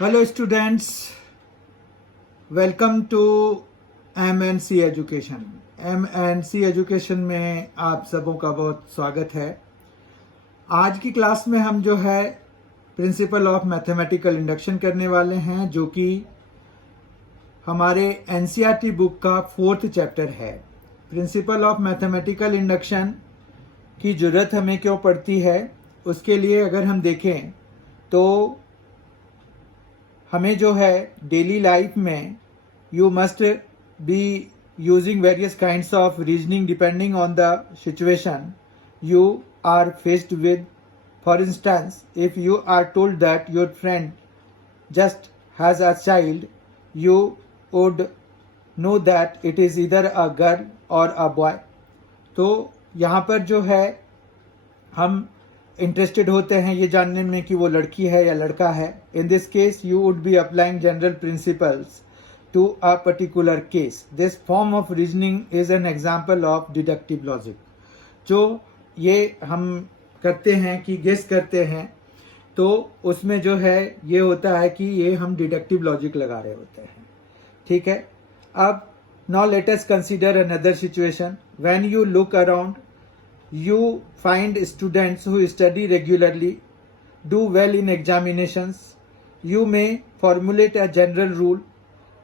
Hello students, welcome to MNC education. MNC education में आप सबों का बहुत स्वागत है। आज की क्लास में हम जो है प्रिंसिपल ऑफ मैथमेटिकल इंडक्शन करने वाले हैं, जो कि हमारे NCERT बुक का 4th चैप्टर है। प्रिंसिपल ऑफ मैथमेटिकल इंडक्शन की ज़रूरत हमें क्यों पड़ती है, उसके लिए अगर हम देखें तो हमें जो है डेली लाइफ में you must be using various kinds of reasoning depending on the situation you are faced with. For instance, if you are told that your friend just has a child, you would know that it is either a girl or a boy. तो यहाँ पर जो है हम interested होते हैं ये जानने में कि वो लड़की है या लड़का है। In this case you would be applying general principles to a particular case. This form of reasoning is an example of deductive logic. जो ये हम करते हैं कि गेस करते हैं, तो उसमें जो है ये होता है कि ये हम डिडक्टिव लॉजिक लगा रहे होते हैं। ठीक है, अब now let us consider another situation. When you look around, you find students who study regularly, do well in examinations. You may formulate a general rule,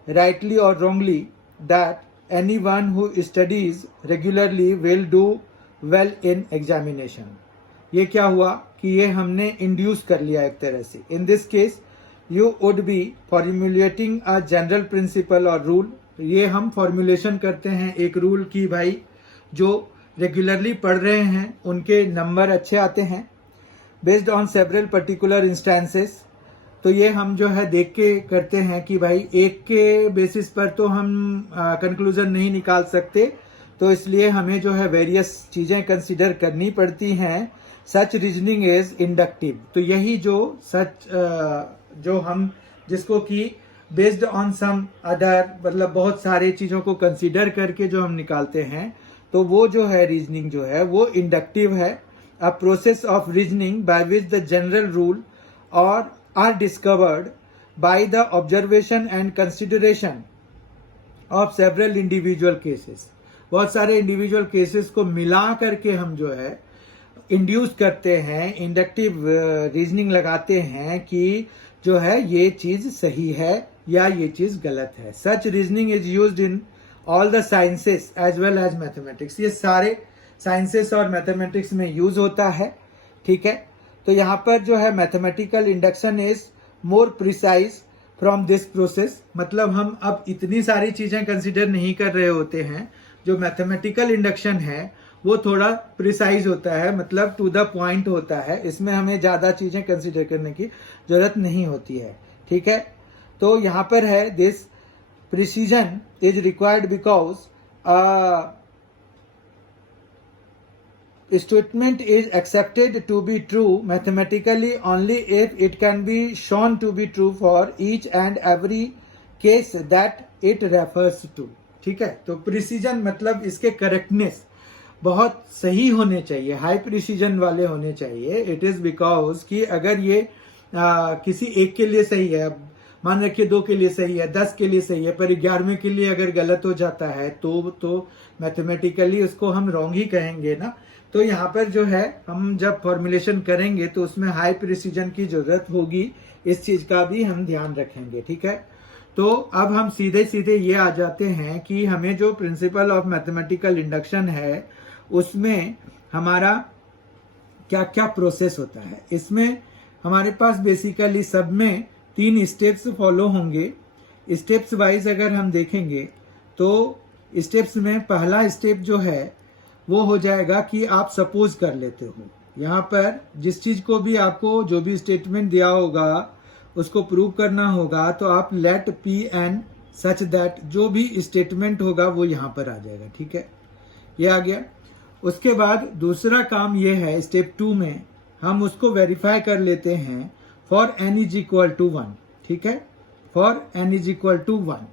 rightly or wrongly, that anyone who studies regularly will do well in examination. ये क्या हुआ कि ये हमने induce कर लिया एक तरह से। इन this case you would B formulating a general principle और रूल। ये हम फॉर्मुलेशन करते हैं एक रूल की, भाई जो रेगुलरली पढ़ रहे हैं उनके नंबर अच्छे आते हैं based on several particular instances. तो ये हम जो है देख के करते हैं कि भाई एक के बेसिस पर तो हम कंक्लूजन नहीं निकाल सकते, तो इसलिए हमें जो है वेरियस चीज़ें कंसिडर करनी पड़ती हैं। सच रीजनिंग इज इंडक्टिव। तो यही जो सच जो हम जिसको कि बेस्ड ऑन सम अदर, मतलब बहुत सारे चीज़ों को कंसिडर करके जो हम निकालते हैं, तो वो जो है रीजनिंग जो है वो इंडक्टिव है। A process of reasoning by which the general rule और are discovered by the observation and consideration of several individual cases. बहुत सारे इंडिविजुअल केसेस को मिला करके हम जो है इंड्यूस करते हैं, इंडक्टिव रीजनिंग लगाते हैं कि जो है ये चीज सही है या ये चीज गलत है। Such reasoning is used in all the sciences as well as mathematics. ये सारे साइंसेस और मैथमेटिक्स में यूज होता है। ठीक है, तो यहाँ पर जो है mathematical induction is more precise from this process. मतलब हम अब इतनी सारी चीजें कंसिडर नहीं कर रहे होते हैं। जो मैथमेटिकल इंडक्शन है वो थोड़ा प्रिसाइज होता है, मतलब टू द पॉइंट होता है। इसमें हमें ज्यादा चीजें कंसिडर करने की जरूरत नहीं होती है। ठीक है, तो यहाँ पर है this precision is required because a statement is accepted to be true mathematically only if it can be shown to be true for each and every case that it refers to. ठीक है, तो precision मतलब इसके correctness बहुत सही होने चाहिए, high precision वाले होने चाहिए। इट इज बिकॉज कि अगर ये किसी एक के लिए सही है, मान रखिए 2 के लिए सही है, 10 के लिए सही है, पर 11वें के लिए अगर गलत हो जाता है तो मैथमेटिकली उसको हम रॉन्ग ही कहेंगे ना। तो यहाँ पर जो है हम जब फॉर्मुलेशन करेंगे तो उसमें हाई प्रिसीजन की जरूरत होगी, इस चीज का भी हम ध्यान रखेंगे। ठीक है, तो अब हम सीधे सीधे ये आ जाते हैं कि हमें जो प्रिंसिपल ऑफ मैथमेटिकल इंडक्शन है उसमें हमारा क्या क्या प्रोसेस होता है। इसमें हमारे पास बेसिकली सब में 3 स्टेप्स फॉलो होंगे। स्टेप्स वाइज अगर हम देखेंगे तो स्टेप्स में पहला स्टेप जो है वो हो जाएगा कि आप सपोज कर लेते हो। यहाँ पर जिस चीज को भी आपको जो भी स्टेटमेंट दिया होगा उसको प्रूव करना होगा, तो आप let P n such that जो भी स्टेटमेंट होगा वो यहाँ पर आ जाएगा। ठीक है, ये आ गया। उसके बाद दूसरा काम ये है, स्टेप 2 में हम उसको वेरीफाई कर लेते हैं for n is equal to 1। ठीक है, for n is equal to 1,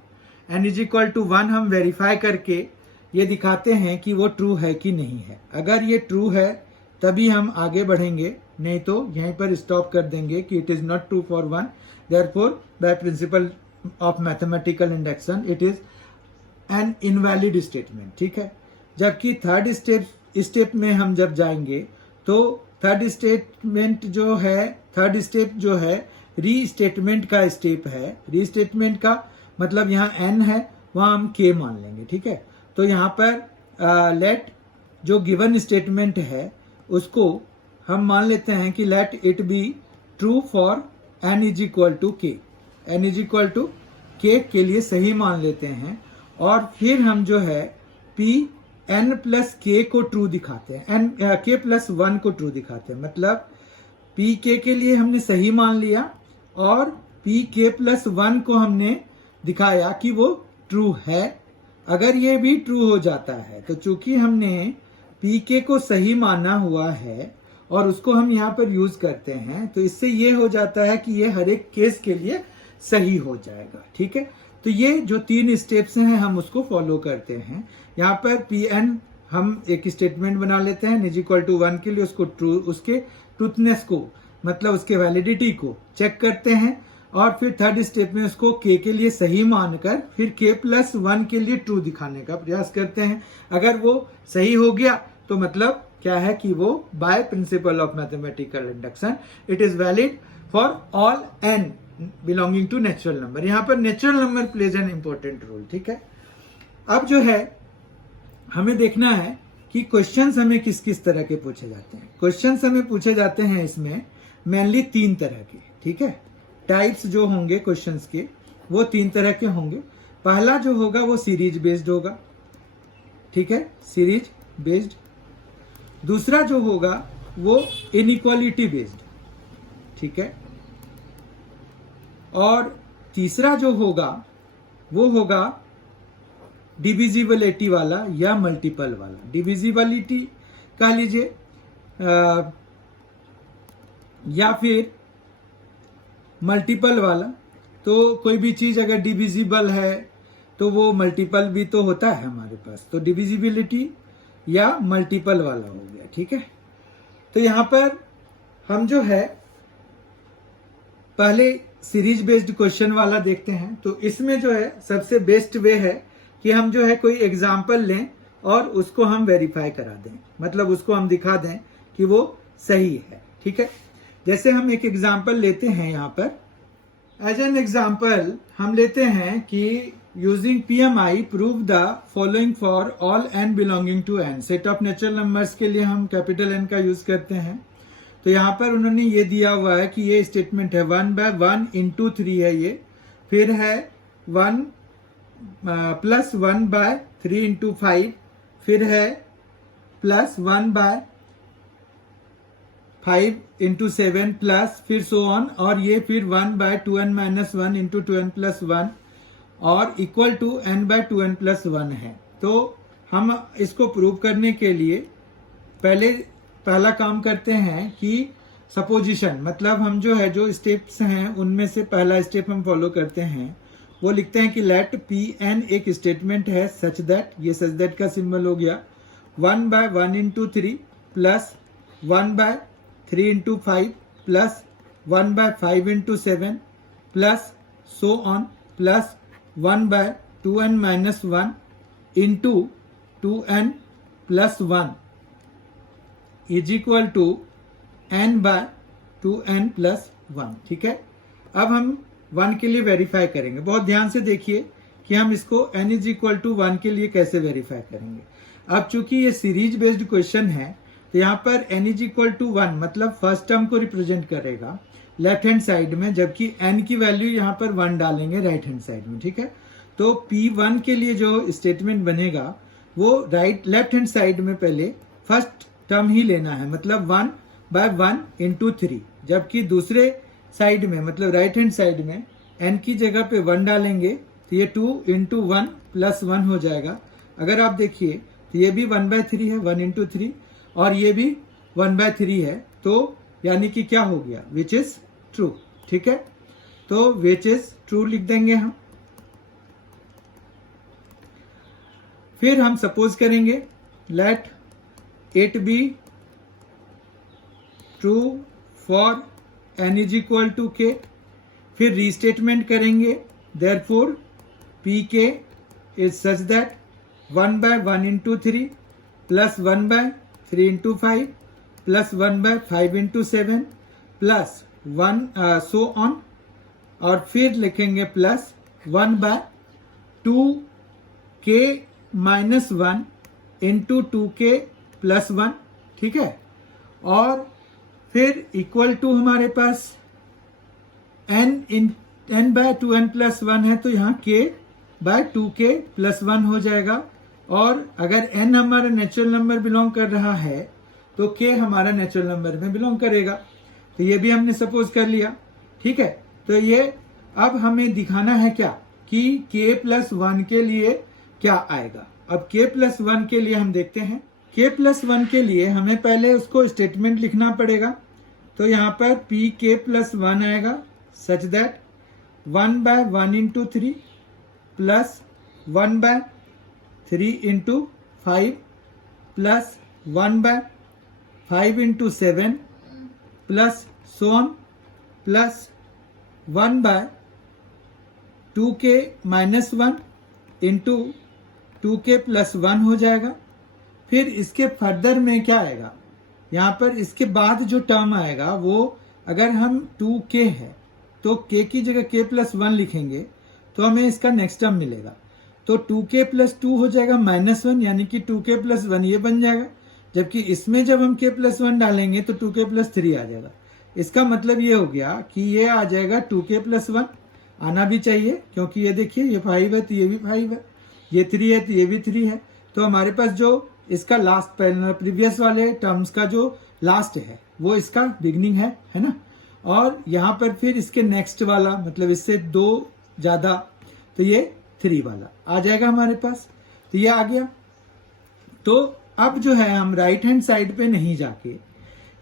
n is equal to 1 हम वेरीफाई करके ये दिखाते हैं कि वो ट्रू है कि नहीं है। अगर ये ट्रू है तभी हम आगे बढ़ेंगे, नहीं तो यहीं पर स्टॉप कर देंगे कि it is not true for one, therefore by principle of mathematical induction it is an invalid statement, ठीक है। जबकि थर्ड स्टेप में हम जब जाएंगे तो थर्ड स्टेप जो है रीस्टेटमेंट का स्टेप है। रीस्टेटमेंट का मतलब यहाँ n है, वहां हम k मान लेंगे, ठीक है। तो यहाँ पर लेट जो गिवन स्टेटमेंट है उसको हम मान लेते हैं कि let it be true for n is equal to k, n is equal to k के लिए सही मान लेते हैं। और फिर हम जो है p n प्लस k को ट्रू दिखाते हैं, k प्लस 1 को ट्रू दिखाते हैं। मतलब p k के लिए हमने सही मान लिया और p k प्लस 1 को हमने दिखाया कि वो ट्रू है। अगर ये भी ट्रू हो जाता है तो चूंकि हमने p k को सही माना हुआ है और उसको हम यहाँ पर यूज करते हैं, तो इससे ये हो जाता है कि ये हर एक केस के लिए सही हो जाएगा, ठीक है। तो ये जो 3 स्टेप्स हैं हम उसको फॉलो करते हैं। यहाँ पर Pn हम एक स्टेटमेंट बना लेते हैं इज इक्वल टू 1 के लिए, उसको ट्रू, उसके ट्रूथनेस को मतलब उसके वैलिडिटी को चेक करते हैं और फिर थर्ड स्टेप में उसको k के लिए सही मानकर फिर k प्लस 1 के लिए ट्रू दिखाने का प्रयास करते हैं। अगर वो सही हो गया तो मतलब क्या है कि वो by principle of mathematical induction it is valid for all n belonging to natural number. यहाँ पर natural number plays an important role, ठीक है। अब जो है हमें देखना है कि क्वेश्चंस हमें किस किस तरह के पूछे जाते हैं। क्वेश्चंस हमें पूछे जाते हैं इसमें मेनली 3 तरह के, ठीक है। टाइप्स जो होंगे क्वेश्चंस के वो 3 तरह के होंगे। पहला जो होगा वो सीरीज बेस्ड होगा, ठीक है, सीरीज बेस्ड। दूसरा जो होगा वो इनइक्वालिटी बेस्ड, ठीक है। और तीसरा जो होगा वो होगा डिविजिबिलिटी वाला या मल्टीपल वाला। डिविजिबिलिटी कह लीजिए या फिर मल्टीपल वाला। तो कोई भी चीज अगर डिविजिबल है तो वो मल्टीपल भी तो होता है हमारे पास, तो डिविजिबिलिटी या मल्टीपल वाला हो गया, ठीक है। तो यहां पर हम जो है पहले सीरीज बेस्ड क्वेश्चन वाला देखते हैं। तो इसमें जो है सबसे बेस्ट वे है कि हम जो है कोई एग्जाम्पल लें और उसको हम वेरीफाई करा दें, मतलब उसको हम दिखा दें कि वो सही है, ठीक है। जैसे हम एक एग्जाम्पल लेते हैं यहाँ पर, एज एन एग्जाम्पल हम लेते हैं कि using PMI prove the following for all n belonging to n। Set of natural numbers के लिए हम कैपिटल N का यूज करते हैं। तो यहाँ पर उन्होंने ये दिया हुआ है कि ये स्टेटमेंट है 1/1 into 3 है ये, फिर है 1 प्लस 1/3 into 5, फिर है प्लस 1/5 into 7 प्लस फिर सो ऑन, और ये फिर 1/2n - 1 into 2n + 1 और इक्वल टू n/2n + 1 है। तो हम इसको प्रूव करने के लिए पहला काम करते हैं कि सपोजिशन, मतलब हम जो है जो स्टेप्स हैं उनमें से पहला स्टेप हम फॉलो करते हैं, वो लिखते हैं कि लेट Pn एक स्टेटमेंट है सच दैट, ये सच दैट का सिंबल हो गया, 1/1 into 3 plus 1/3 into 5 plus 1/5 into 7 plus so on plus 1/2n - 1 into 2n + 1 is equal to n/2n + 1, ठीक है। अब हम 1 के लिए वेरीफाई करेंगे। बहुत ध्यान से देखिए कि हम इसको n इज इक्वल टू 1 के लिए कैसे वेरीफाई करेंगे। अब चूंकि ये सीरीज बेस्ड क्वेश्चन है तो यहाँ पर n इज इक्वल टू 1 मतलब फर्स्ट टर्म को रिप्रेजेंट करेगा लेफ्ट हैंड साइड में, जबकि n की वैल्यू यहाँ पर 1 डालेंगे राइट हैंड साइड में, ठीक है। तो P1 के लिए जो स्टेटमेंट बनेगा वो लेफ्ट हैंड साइड में पहले फर्स्ट टर्म ही लेना है, मतलब 1/1 into 3, जबकि दूसरे साइड में मतलब राइट हैंड साइड में n की जगह पे 1 डालेंगे तो ये 2 into 1 + 1 हो जाएगा। अगर आप देखिए तो ये भी 1/3 है, 1 into 3, और ये भी 1/3 है, तो यानी कि क्या हो गया, विच इज ट्रू, ठीक है। तो विच इज ट्रू लिख देंगे हम। फिर हम सपोज करेंगे let it be true for n is equal to k, फिर रीस्टेटमेंट करेंगे, therefore P k is such that 1/1 into 3 plus 1/3 into 5 plus 1/5 into 7 plus 1 so on, और फिर लिखेंगे प्लस 1/2 के माइनस 1 इंटू 2k प्लस 1, ठीक है। और फिर इक्वल टू हमारे पास n/2n प्लस 1 है, तो यहाँ k/2k प्लस 1 हो जाएगा। और अगर n हमारा नेचुरल नंबर बिलोंग कर रहा है तो k हमारा नेचुरल नंबर में बिलोंग करेगा। तो ये भी हमने सपोज कर लिया, ठीक है। तो ये अब हमें दिखाना है क्या कि k प्लस 1 के लिए क्या आएगा। अब k प्लस 1 के लिए हम देखते हैं। k प्लस 1 के लिए हमें पहले उसको स्टेटमेंट लिखना पड़ेगा। तो यहाँ पर p k प्लस 1 आएगा सच that 1/1 into 3 plus 1/3 into 5 plus 1/5 into 7 plus so on plus 1/2k minus 1 into 2k plus 1 हो जाएगा। फिर इसके फर्दर में क्या आएगा, यहाँ पर इसके बाद जो टर्म आएगा वो अगर हम 2k है तो k की जगह k प्लस 1 लिखेंगे तो हमें इसका नेक्स्ट टर्म मिलेगा। तो 2k प्लस 2 हो जाएगा माइनस 1, यानी कि 2k प्लस 1 ये बन जाएगा। जबकि इसमें जब हम k प्लस 1 डालेंगे तो 2k प्लस 3 आ जाएगा। इसका मतलब ये हो गया कि ये आ जाएगा 2k प्लस 1, आना भी चाहिए क्योंकि ये देखिए ये 5 है तो ये भी 5 है, ये 3 है तो ये भी 3 है। तो हमारे पास जो इसका लास्ट प्रीवियस वाले टर्म्स का जो लास्ट है वो इसका बिगनिंग है ना। और यहाँ पर फिर इसके नेक्स्ट वाला मतलब इससे 2 ज्यादा तो ये 3 वाला आ जाएगा हमारे पास। तो ये आ गया। तो अब जो है हम राइट हैंड साइड पे नहीं जाके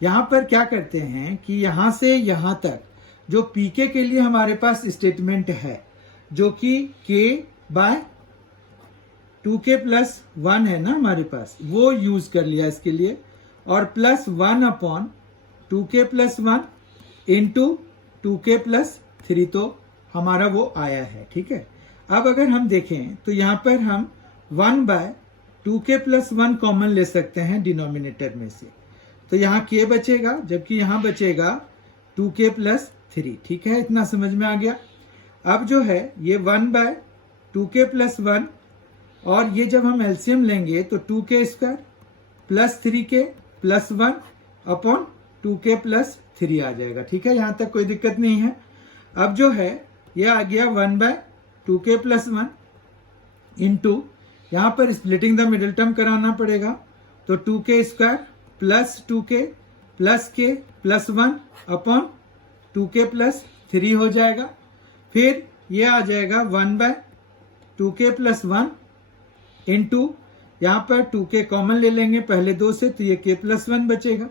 यहाँ पर क्या करते हैं कि यहाँ से यहाँ तक जो पीके के लिए हमारे पास स्टेटमेंट है जो कि k/2k प्लस 1 है ना हमारे पास, वो यूज कर लिया इसके लिए। और plus 1/2k plus 1 into 2k plus 3 तो हमारा वो आया है, ठीक है। अब अगर हम देखें तो यहाँ पर हम 1/2k प्लस 1 कॉमन ले सकते हैं डिनोमिनेटर में से। तो यहाँ k बचेगा जबकि यहाँ बचेगा 2k प्लस 3, ठीक है। इतना समझ में आ गया। अब जो है ये 1/2k प्लस 1 और ये जब हम एलसीएम लेंगे तो 2k square plus 3k plus 1 upon 2k plus 3 आ जाएगा, ठीक है। यहाँ तक कोई दिक्कत नहीं है। अब जो है ये आ गया 1/2k प्लस 1 इंटू यहाँ पर स्प्लिटिंग द मिडिल टर्म कराना पड़ेगा। तो 2k square plus 2k plus k plus 1 upon 2k plus 3 हो जाएगा। फिर ये आ जाएगा 1/2k प्लस 1 इंटू यहाँ पर 2k कॉमन ले लेंगे पहले 2 से तो ये k प्लस 1 बचेगा,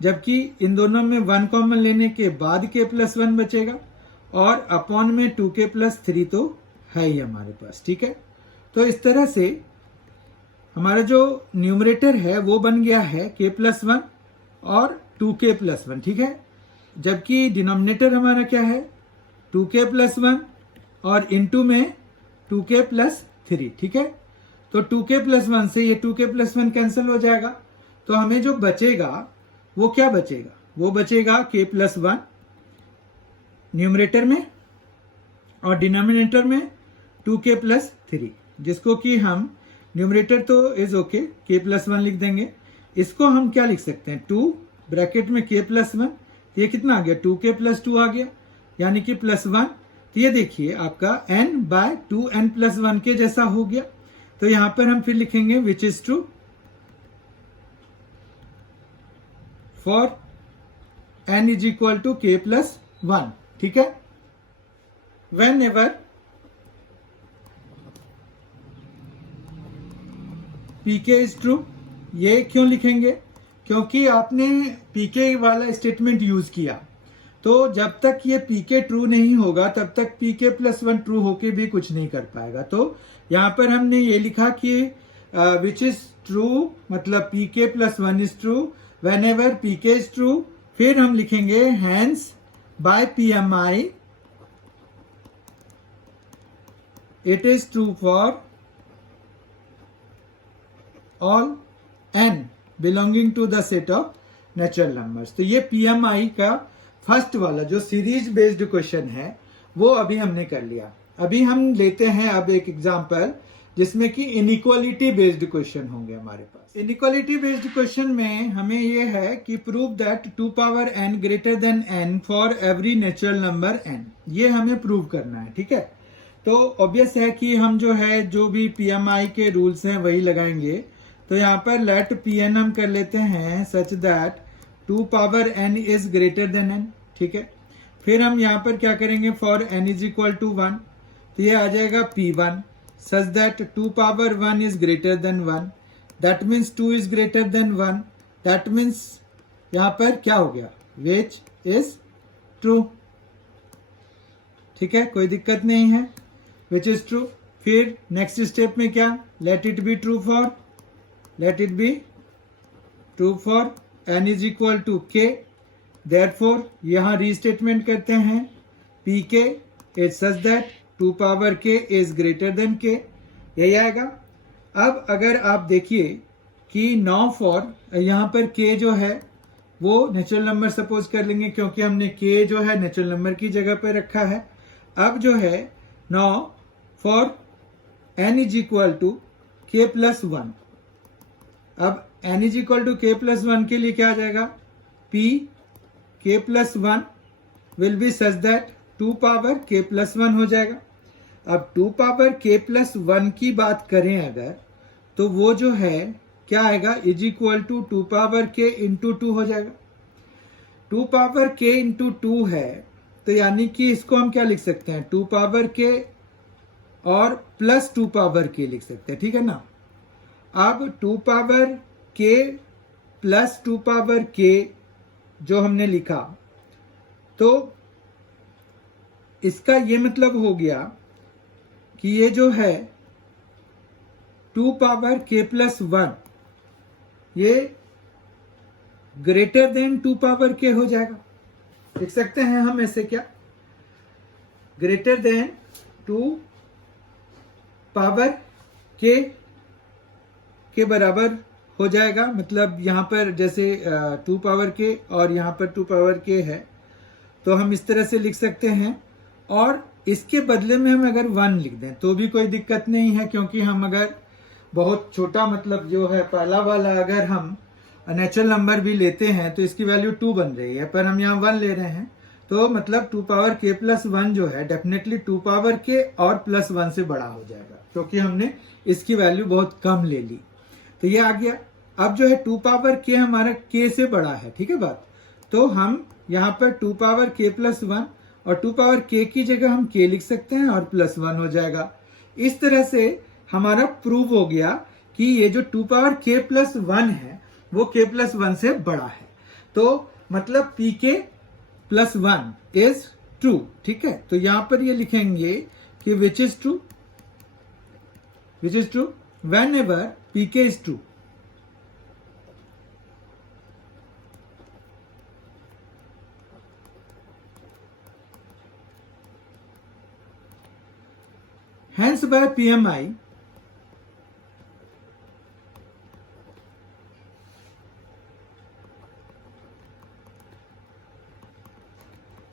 जबकि इन दोनों में 1 कॉमन लेने के बाद k प्लस 1 बचेगा और अपॉन में 2k प्लस 3 तो है ही हमारे पास, ठीक है। तो इस तरह से हमारा जो न्यूमरेटर है वो बन गया है k प्लस 1 और 2k प्लस 1, ठीक है। जबकि डिनोमिनेटर हमारा क्या है 2k प्लस 1 और इनटू में 2k प्लस 3, ठीक है। तो 2k प्लस 1 से ये 2k प्लस 1 कैंसिल हो जाएगा। तो हमें जो बचेगा वो क्या बचेगा, वो बचेगा k प्लस 1 न्यूमरेटर में और डिनोमिनेटर में 2k प्लस 3, जिसको कि हम न्यूमरेटर तो इज ओके k प्लस 1 लिख देंगे। इसको हम क्या लिख सकते हैं 2 ब्रैकेट में k प्लस 1, ये कितना आ गया 2k प्लस 2 आ गया यानी कि प्लस 1। तो ये देखिए आपका n/2n प्लस 1 के जैसा हो गया। तो यहां पर हम फिर लिखेंगे which is true for n is equal to k plus 1, ठीक है। Whenever pk is true, ये क्यों लिखेंगे, क्योंकि आपने pk वाला स्टेटमेंट यूज किया। तो जब तक ये pk ट्रू नहीं होगा तब तक pk प्लस 1 ट्रू होके भी कुछ नहीं कर पाएगा। तो यहाँ पर हमने ये लिखा कि विच इज ट्रू मतलब pk plus 1 is true whenever pk is true, फिर हम लिखेंगे hence by PMI it is true for all n belonging to the set of natural numbers. तो ये PMI का फर्स्ट वाला जो सीरीज बेस्ड क्वेश्चन है वो अभी हमने कर लिया। अभी हम लेते हैं अब एक एग्जांपल जिसमें कि इनइक्वालिटी बेस्ड क्वेश्चन होंगे हमारे पास। इनइक्वालिटी बेस्ड क्वेश्चन में हमें ये है कि prove that 2 power n greater than n for every natural number n। ये हमें प्रूव करना है, ठीक है। तो ऑब्वियस है कि हम जो है जो भी PMI के रूल्स हैं वही लगाएंगे। तो यहाँ पर लेट Pn हम कर लेते हैं such that 2 power n is greater than n, ठीक है। फिर हम यहाँ पर क्या करेंगे for n is equal to 1, तो ये आ जाएगा P1 such that 2 power 1 is greater than 1, that means 2 is greater than 1, that means यहाँ पर क्या हो गया विच इज ट्रू, ठीक है, कोई दिक्कत नहीं है, विच इज ट्रू। फिर नेक्स्ट स्टेप में क्या, let it be true for n is equal to k, therefore यहाँ रीस्टेटमेंट करते हैं pk is such that 2 power k is greater than k, यही आएगा। अब अगर आप देखिए कि नाउ फॉर यहाँ पर k जो है वो नेचुरल नंबर सपोज कर लेंगे क्योंकि हमने k जो है नेचुरल नंबर की जगह पर रखा है। अब जो है now for n is equal to k plus 1, अब n is equal to k plus 1 के लिए क्या आ जाएगा p k plus 1 will be such that 2 power k plus 1 हो जाएगा। अब 2 पावर k प्लस 1 की बात करें अगर तो वो जो है क्या आएगा is equal to 2 power k into 2 हो जाएगा। 2 पावर k इंटू 2 है तो यानी कि इसको हम क्या लिख सकते हैं 2 पावर k और प्लस 2 पावर k लिख सकते हैं, ठीक है ना। अब 2 power k plus 2 power k जो हमने लिखा तो इसका ये मतलब हो गया कि ये जो है 2 पावर k प्लस 1 ये ग्रेटर देन 2 पावर k हो जाएगा। लिख सकते हैं हम ऐसे क्या, ग्रेटर देन 2 पावर k के बराबर हो जाएगा। मतलब यहाँ पर जैसे 2 पावर k और यहाँ पर 2 पावर k है तो हम इस तरह से लिख सकते हैं, और इसके बदले में हम अगर 1 लिख दें तो भी कोई दिक्कत नहीं है क्योंकि हम अगर बहुत छोटा मतलब जो है पहला वाला अगर हम नेचुरल नंबर भी लेते हैं तो इसकी वैल्यू 2 बन रही है, पर हम यहाँ 1 ले रहे हैं तो मतलब 2 पावर k प्लस 1 जो है डेफिनेटली 2 पावर k और प्लस 1 से बड़ा हो जाएगा क्योंकि हमने इसकी वैल्यू बहुत कम ले ली। तो ये आ गया। अब जो है 2 पावर k हमारा k से बड़ा है, ठीक है बात, तो हम यहाँ पर 2 पावर k प्लस 1 और 2 पावर k की जगह हम k लिख सकते हैं और प्लस 1 हो जाएगा। इस तरह से हमारा प्रूव हो गया कि ये जो 2 पावर k प्लस 1 है वो k प्लस 1 से बड़ा है। तो मतलब pk प्लस 1 इज ट्रू, ठीक है। तो यहां पर ये लिखेंगे कि which is true whenever pk is true. Hence by PMI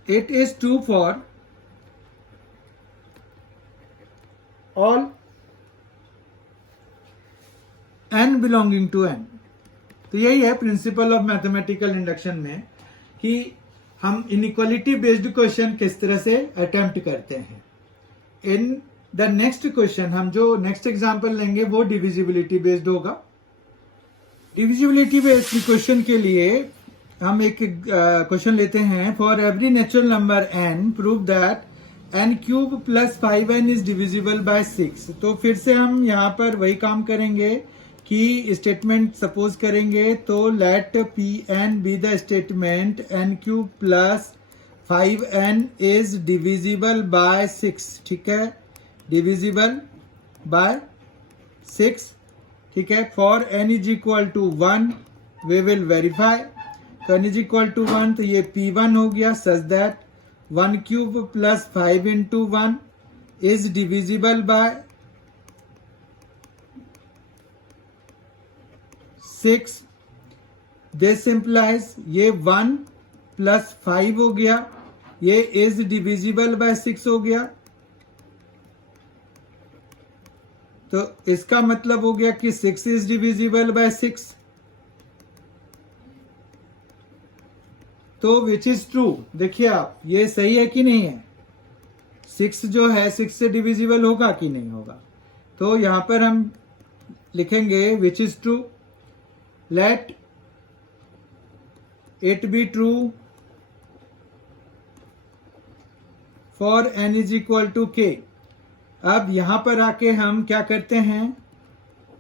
it is true for all n belonging to n। तो यही है प्रिंसिपल ऑफ मैथमेटिकल इंडक्शन में कि हम इनइक्वालिटी बेस्ड क्वेश्चन किस तरह से अटेम्प्ट करते हैं। इन द नेक्स्ट क्वेश्चन हम जो नेक्स्ट एग्जांपल लेंगे वो डिविजिबिलिटी बेस्ड होगा। डिविजिबिलिटी बेस्ड क्वेश्चन के लिए हम एक क्वेश्चन लेते हैं for every natural number n prove that n cube plus 5n is divisible by 6। तो फिर से हम यहाँ पर वही काम करेंगे कि स्टेटमेंट सपोज करेंगे तो let Pn be the statement n cube plus 5n is divisible by 6, ठीक है, डिविजिबल बाय 6, ठीक है। For n is equal to 1 we will verify. तो n इज इक्वल टू 1, तो ये P1 हो गया such that 1 cube plus 5 into 1 is divisible by 6. This implies ये 1 प्लस 5 हो गया, ये इज डिविजिबल बाय 6 हो गया। तो इसका मतलब हो गया कि 6 इज डिविजिबल बाय 6। तो विच इज ट्रू, देखिए आप ये सही है कि नहीं है, 6 जो है 6 से डिविजिबल होगा कि नहीं होगा। तो यहां पर हम लिखेंगे which is true, let it be true for n is equal to k। अब यहां पर आके हम क्या करते हैं,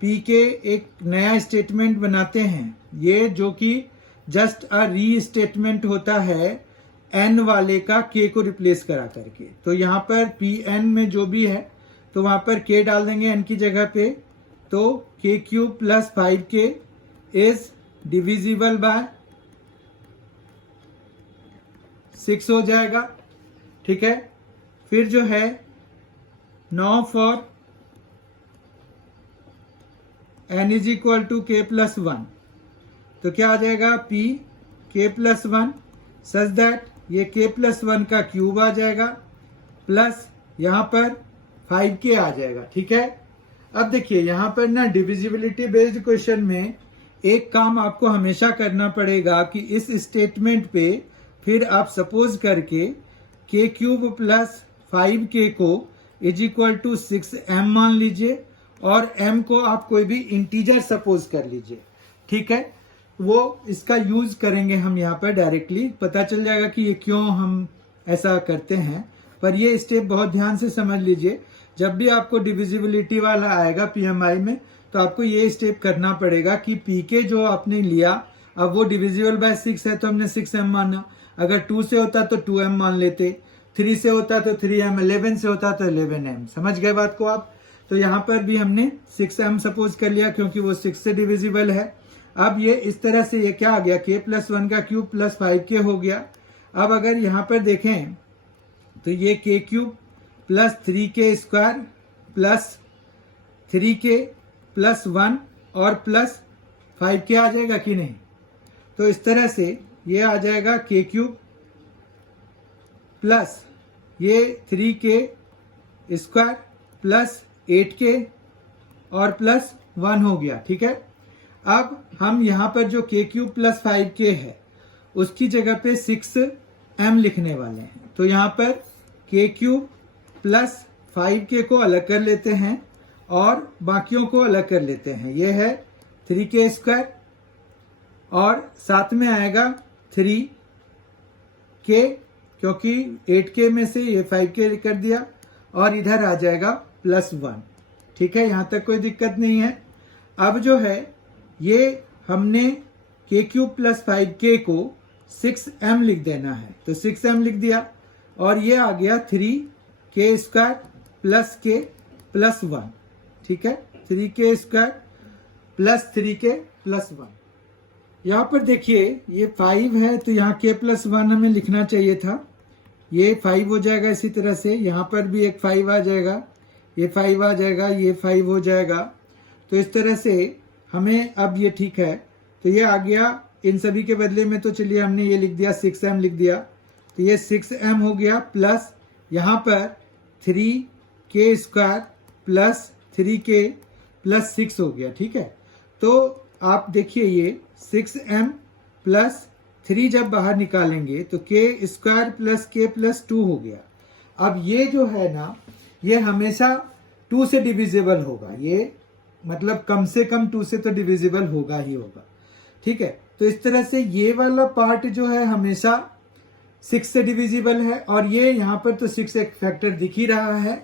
p के एक नया स्टेटमेंट बनाते हैं, ये जो कि जस्ट अ री स्टेटमेंट होता है n वाले का k को रिप्लेस करा करके। तो यहां पर pn में जो भी है तो वहां पर k डाल देंगे n की जगह पे, तो k cube plus 5k is divisible by 6 हो जाएगा। ठीक है, फिर जो है now for n is equal to k plus 1, तो क्या आ जाएगा p k plus 1 such that ये k प्लस 1 का क्यूब आ जाएगा प्लस यहां पर 5k आ जाएगा। ठीक है, अब देखिए यहां पर ना डिविजिबिलिटी बेस्ड क्वेश्चन में एक काम आपको हमेशा करना पड़ेगा कि इस स्टेटमेंट पे फिर आप सपोज करके k क्यूब प्लस 5k को इज इक्वल टू 6m मान लीजिए और m को आप कोई भी इंटीजर सपोज कर लीजिए। ठीक है, वो इसका यूज करेंगे हम यहाँ पर डायरेक्टली, पता चल जाएगा कि ये क्यों हम ऐसा करते हैं। पर ये स्टेप बहुत ध्यान से समझ लीजिए, जब भी आपको डिविजिबिलिटी वाला आएगा PMI में तो आपको ये स्टेप करना पड़ेगा कि pk जो आपने लिया अब वो डिविजिबल बाय 6 है तो हमने 6m माना, अगर 2 से होता तो 2m मान लेते, 3 से होता तो 3m, 11 से होता तो 11m। समझ गए बात को आप। तो यहाँ पर भी हमने 6m सपोज कर लिया क्योंकि वो 6 से डिविजिबल है। अब ये इस तरह से ये क्या आ गया, k प्लस 1 का क्यूब प्लस 5k हो गया। अब अगर यहाँ पर देखें तो ये k cube plus 3k square plus 3k plus 1 और प्लस 5k आ जाएगा कि नहीं। तो इस तरह से ये आ जाएगा k क्यूब प्लस ये 3k स्क्वायर प्लस 8k और प्लस 1 हो गया। ठीक है, अब हम यहाँ पर जो k क्यूब प्लस 5k है उसकी जगह पे 6m लिखने वाले हैं। तो यहाँ पर k क्यूब प्लस 5k को अलग कर लेते हैं और बाकियों को अलग कर लेते हैं। ये है 3k स्क्वायर और साथ में आएगा 3k क्योंकि 8k में से ये 5k कर दिया और इधर आ जाएगा प्लस 1। ठीक है, यहाँ तक कोई दिक्कत नहीं है। अब जो है ये हमने k क्यूब प्लस 5k को 6m लिख देना है, तो 6m लिख दिया और ये आ गया 3k square plus k plus 1। ठीक है, 3k square plus 3k plus 1। यहाँ पर देखिए ये 5 है तो यहाँ k प्लस 1 हमें लिखना चाहिए था, ये 5 हो जाएगा। इसी तरह से यहाँ पर भी एक 5 आ जाएगा, ये 5 आ जाएगा, ये 5 हो जाएगा। तो इस तरह से हमें अब ये ठीक है, तो ये आ गया इन सभी के बदले में। तो चलिए हमने ये लिख दिया 6m लिख दिया, तो ये 6m हो गया प्लस यहाँ पर 3k square plus 3k plus 6 हो गया। ठीक है, तो आप देखिए ये 6m प्लस 3 जब बाहर निकालेंगे तो k square plus k plus 2 हो गया। अब ये जो है ना ये हमेशा 2 से डिविजिबल होगा, ये मतलब कम से कम 2 से तो डिविजिबल होगा ही होगा। ठीक है, तो इस तरह से ये वाला पार्ट जो है हमेशा 6 से डिविजिबल है और ये यहाँ पर तो 6 एक फैक्टर दिख ही रहा है।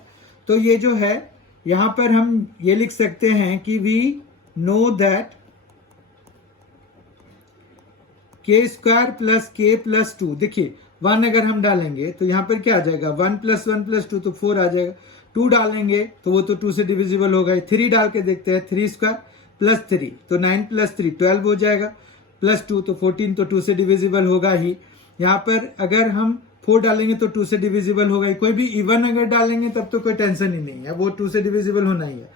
तो ये जो है यहाँ पर हम ये लिख सकते हैं कि we know that k square plus k plus 2, देखिए 1 अगर हम डालेंगे तो यहाँ पर क्या आ जाएगा 1 प्लस 1 प्लस 2 तो 4 आ जाएगा, 2 डालेंगे तो वो तो 2 से डिविजिबल होगा। 3 डाल के देखते हैं, 3 स्क्वायर प्लस 3 तो 9 प्लस 3 12 हो जाएगा, प्लस 2, तो 14 तो 2 से डिविजिबल होगा ही। यहाँ पर अगर हम 4 डालेंगे तो 2 से डिविजिबल होगा ही। कोई भी इवन अगर डालेंगे तब तो कोई टेंशन ही नहीं है, वो 2 से डिविजिबल होना ही है।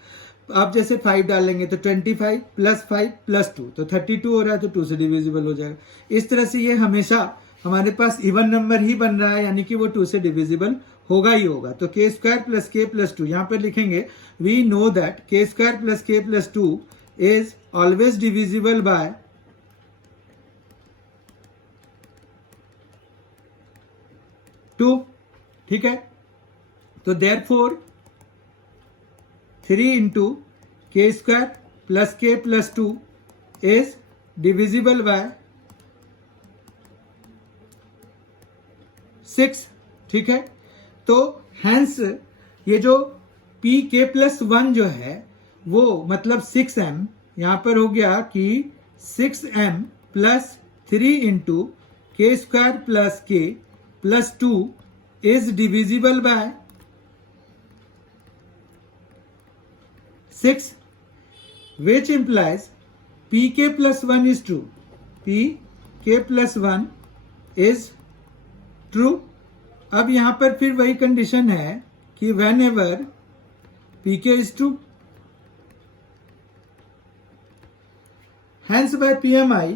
आप जैसे 5 डालेंगे तो 25 प्लस 5 प्लस 2 तो 32 हो रहा है, तो 2 से डिविजिबल हो जाएगा। इस तरह से ये हमेशा हमारे पास इवन नंबर ही बन रहा है, यानी कि वो 2 से डिविजिबल होगा ही होगा। तो के स्क्वायर प्लस के प्लस 2 यहाँ पर लिखेंगे, वी नो दैट के स्क्वायर प्लस के plus 2 is always divisible by 2। ठीक है, तो देयरफॉर 3 इंटू के स्क्वायर प्लस के प्लस 2 इज डिविजिबल बाय 6। ठीक है, तो हैंस ये जो पी के प्लस 1 जो है वो मतलब 6m, यहां पर हो गया कि 6m प्लस 3 इंटू के स्क्वायर प्लस के plus 2 is divisible by 6, which implies pk plus 1 is true. pk plus 1 is true. अब यहां पर फिर वही कंडीशन है कि whenever pk is true, hence by PMI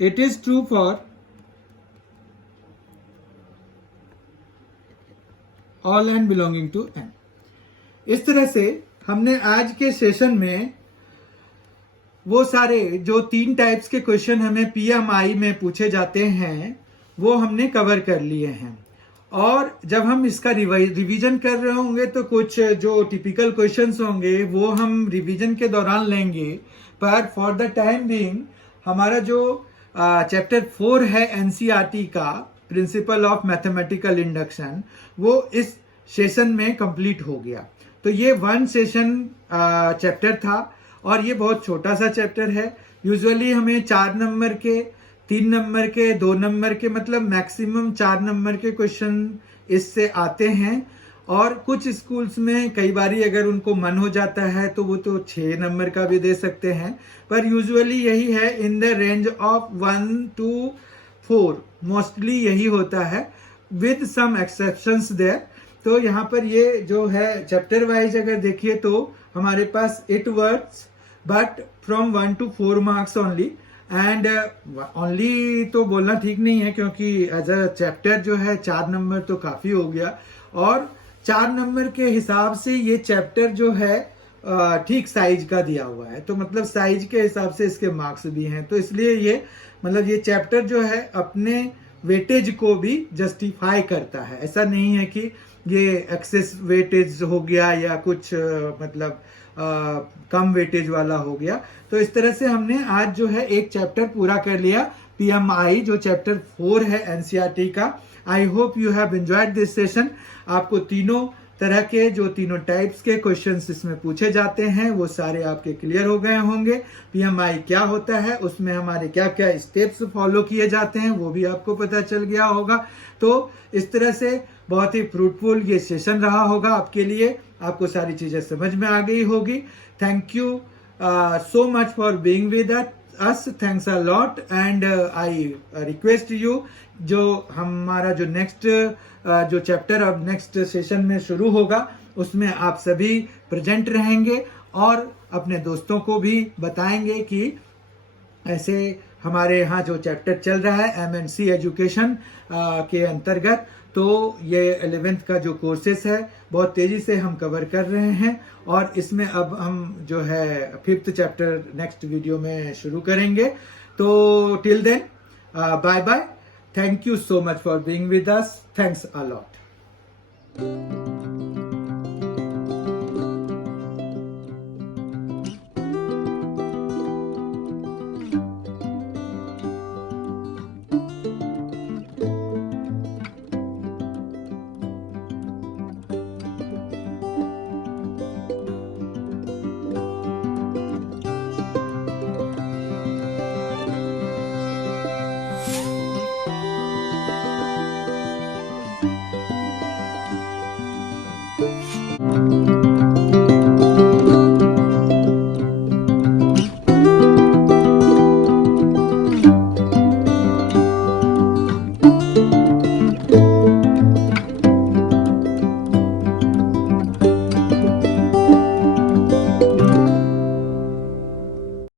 it is true for all n belonging to n। इस तरह से हमने आज के सेशन में वो सारे जो 3 टाइप्स के क्वेश्चन हमें पीएमआई में पूछे जाते हैं वो हमने कवर कर लिए हैं। और जब हम इसका रिवीजन कर रहे होंगे तो कुछ जो टिपिकल क्वेश्चंस होंगे वो हम रिवीजन के दौरान लेंगे, पर फॉर द टाइम बीइंग हमारा जो चैप्टर 4 है एनसीईआरटी का, प्रिंसिपल ऑफ मैथमेटिकल इंडक्शन, वो इस सेशन में कंप्लीट हो गया। तो ये 1 सेशन चैप्टर था और ये बहुत छोटा सा चैप्टर है। यूजुअली हमें 4 नंबर के, 3 नंबर के, 2 नंबर के, मतलब मैक्सिमम 4 नंबर के क्वेश्चन इससे आते हैं। और कुछ स्कूल्स में कई बारी अगर उनको मन हो जाता है तो वो तो 6 नंबर का भी दे सकते हैं, पर यूजुअली यही है in the range of 1 to 4, mostly यही होता है, विद सम एक्सेप्शंस देयर। तो यहाँ पर ये जो है चैप्टर वाइज अगर देखिए तो हमारे पास 8 words, but from 1 to 4 marks only. And only तो बोलना ठीक नहीं है, क्योंकि एज अ चैप्टर जो है 4 नंबर तो काफी हो गया। और 4 नंबर के हिसाब से ये चैप्टर जो है ठीक साइज का दिया हुआ है, तो मतलब साइज के हिसाब से इसके मार्क्स भी हैं। तो इसलिए ये मतलब ये चैप्टर जो है अपने वेटेज को भी जस्टिफाई करता है। ऐसा नहीं है कि ये एक्सेस वेटेज हो गया या कुछ मतलब कम वेटेज वाला हो गया। तो इस तरह से हमने आज जो है एक चैप्टर पूरा कर लिया, पीएमआई जो चैप्टर 4 है एनसीईआरटी का। I hope you have enjoyed this session. आपको तीनों तरह के जो तीनों टाइप्स के क्वेश्चंस इसमें पूछे जाते हैं वो सारे आपके क्लियर हो गए होंगे। पीएमआई क्या होता है, उसमें हमारे क्या क्या स्टेप्स फॉलो किए जाते हैं वो भी आपको पता चल गया होगा। तो इस तरह से बहुत ही फ्रूटफुल ये सेशन रहा होगा आपके लिए, आपको सारी चीजें समझ में आ गई होगी। Thank you so much for being with us, thanks a lot, and I request you जो हमारा जो नेक्स्ट जो चैप्टर अब नेक्स्ट सेशन में शुरू होगा उसमें आप सभी प्रेजेंट रहेंगे और अपने दोस्तों को भी बताएंगे कि ऐसे हमारे यहाँ जो चैप्टर चल रहा है एमएनसी एजुकेशन के अंतर्गत, तो ये 11th का जो कोर्सेस है बहुत तेजी से हम कवर कर रहे हैं और इसमें अब हम जो है 5th चैप्टर नेक्स्ट वीडियो में शुरू करेंगे। तो till then bye bye, thank you so much for being with us, thanks a lot.